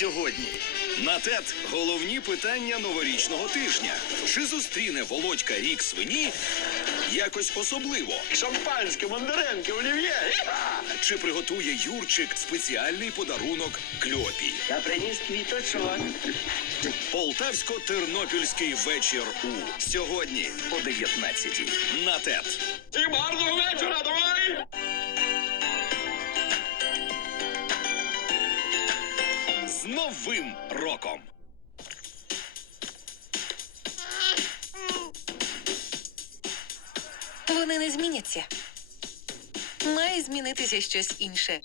Сьогодні на ТЕТ головні питання новорічного тижня. Чи зустріне Володька рік свині якось особливо? Шампанське, мандаринки, олів'є. Чи приготує Юрчик спеціальний подарунок Кльопі? Я приніс квіточок. Полтавсько-тернопільський вечір у сьогодні о 19 на ТЕТ. Всім гарного вечора, давай! З новим роком! Вони не зміняться. Має змінитися щось інше.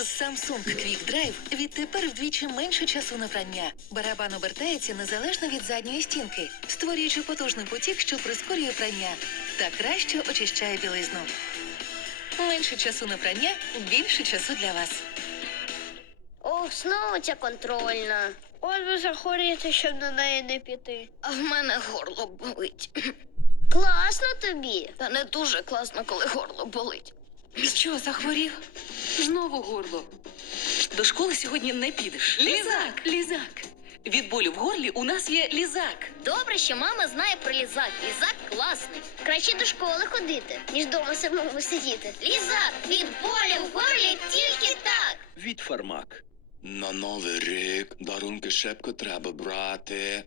Samsung Quick Drive відтепер вдвічі менше часу на прання. Барабан обертається незалежно від задньої стінки, створюючи потужний потік, що прискорює прання та краще очищає білизну. Менше часу на прання, більше часу для вас. Ох, знову ця контрольна. Ось би захворіти, щоб на неї не піти. А в мене горло болить. Класно тобі. Та не дуже класно, коли горло болить. Що, захворів? Знову горло. До школи сьогодні не підеш. Лізак, лізак. Від болю в горлі у нас є лізак. Добре, що мама знає про лізак. Лізак класний. Краще до школи ходити, ніж вдома самому сидіти. Лізак від болю в горлі тільки так. Від фармак. На новий рік дарунки шепко треба брати.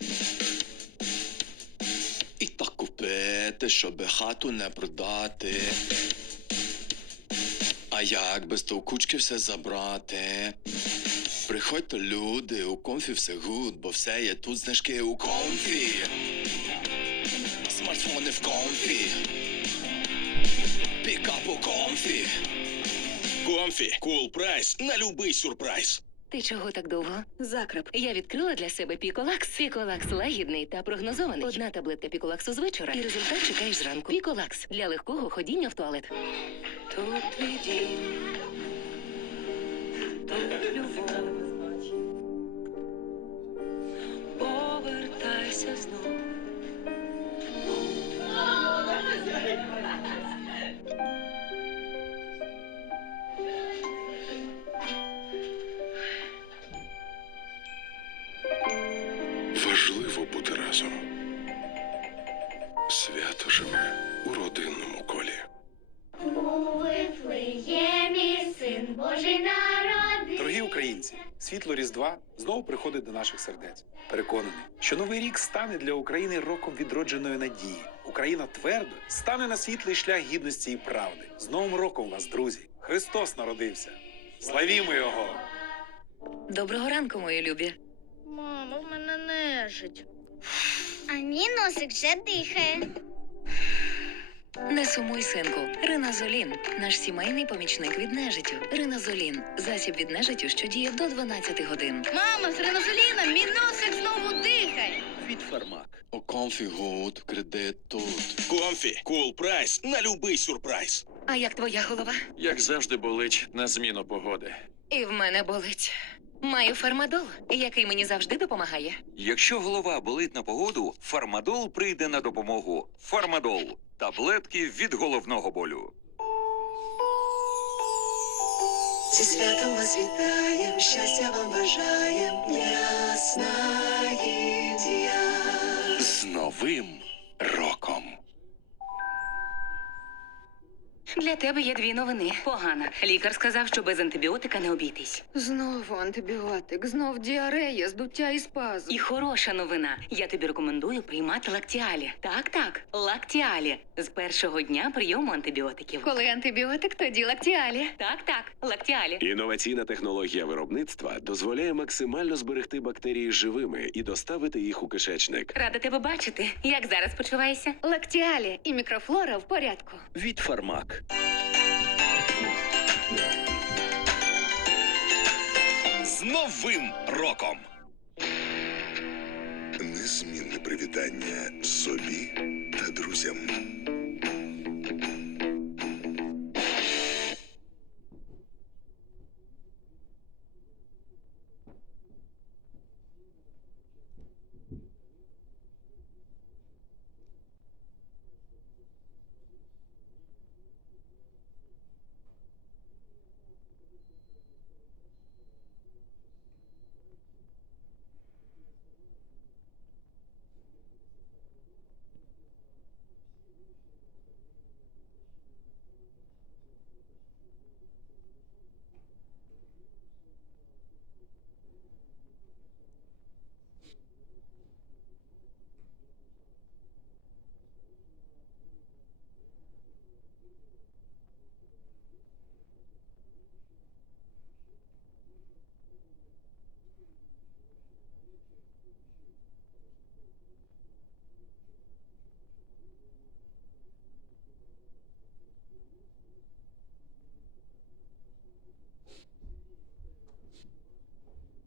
І так купити, щоб хату не продати. А як без товкучки все забрати? Приходьте, люди, у комфі все гуд, бо все є тут знижки у комфі. Смартфони в комфі. Пікап у комфі. Комфі, кул прайс на любий сюрприз. Ти чого так довго? Закрап. Я відкрила для себе піколакс. Піколакс лагідний та прогнозований. Одна таблетка піколаксу з вечора, і результат чекаєш зранку. Піколакс для легкого ходіння в туалет. Тут твій дім. Повертайся знов. Важливо бути разом. Свято живе у родинному колі. У Вифлеємі син Божий народив. Дорогі українці, світло Різдва знову приходить до наших сердець. Переконаний, що новий рік стане для України роком відродженої надії. Україна твердо стане на світлий шлях гідності і правди. З Новим роком вас, друзі! Христос народився! Славімо Його! Доброго ранку, мої любі. Мамо, в мене нежить. А мій носик вже дихає. Не сумуй, синку. Риназолін наш сімейний помічник від нежиттю. Риназолін засіб від нежиттю, що діє до 12 годин. Мама, з ринозоліном мій носик знову дихає. Від фармак. У комфі гуд, кредит тут. Комфі, кул прайс на любий сюрприз. А як твоя голова? Як завжди болить на зміну погоди. І в мене болить. Маю фармадол, який мені завжди допомагає. Якщо голова болить на погоду, фармадол прийде на допомогу. Фармадол таблетки від головного болю. Зі святом вас вітаєм, щастя вам бажаєм, ясна гідя. З новим Для тебе є дві новини. Погана. Лікар сказав, що без антибіотика не обійтись. Знову антибіотик, знов діарея, здуття і спазм. І хороша новина. Я тобі рекомендую приймати лактіалі. Так, так, лактіалі. З першого дня прийому антибіотиків. Коли антибіотик, тоді лактіалі. Так, так, лактіалі. Інноваційна технологія виробництва дозволяє максимально зберегти бактерії живими і доставити їх у кишечник. Рада тебе бачити. Як зараз почуваєшся? Лактіалі і мікрофлора в порядку. Від фармак. Новим роком! Незмінне привітання собі та друзям.